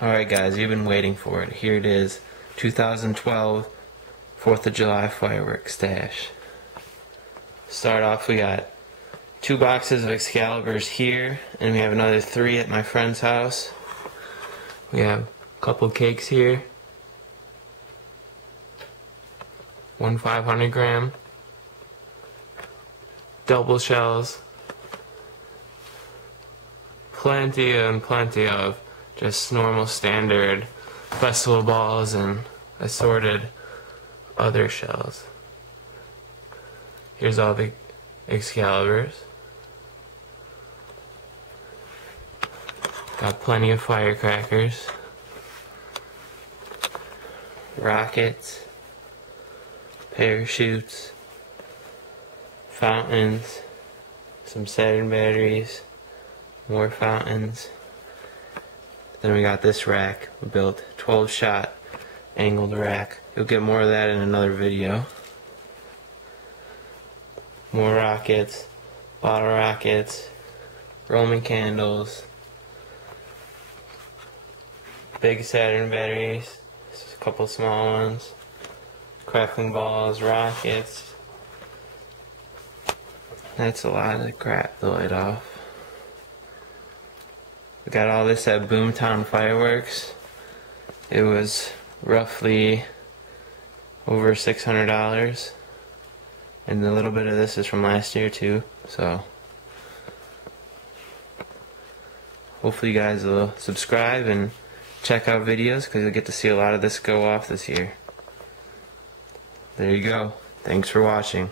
Alright guys, you've been waiting for it. Here it is, 2012 4th of July Firework Stash. Start off, we got 2 boxes of Excaliburs here, and we have another 3 at my friend's house. We have a couple cakes here. 1 500 gram. Double shells. Plenty of just normal standard festival balls and assorted other shells. Here's all the Excaliburs. Got plenty of firecrackers, rockets, parachutes, fountains, some Saturn batteries, more fountains. Then we got this rack. We built 12-shot angled rack. You'll get more of that in another video. More rockets, bottle rockets, Roman candles, big Saturn batteries, just a couple small ones, crackling balls, rockets. That's a lot of crap to light off. We got all this at Boomtown Fireworks. It was roughly over $600, and a little bit of this is from last year too, so hopefully you guys will subscribe and check out videos, because you'll get to see a lot of this go off this year. There you go. Thanks for watching.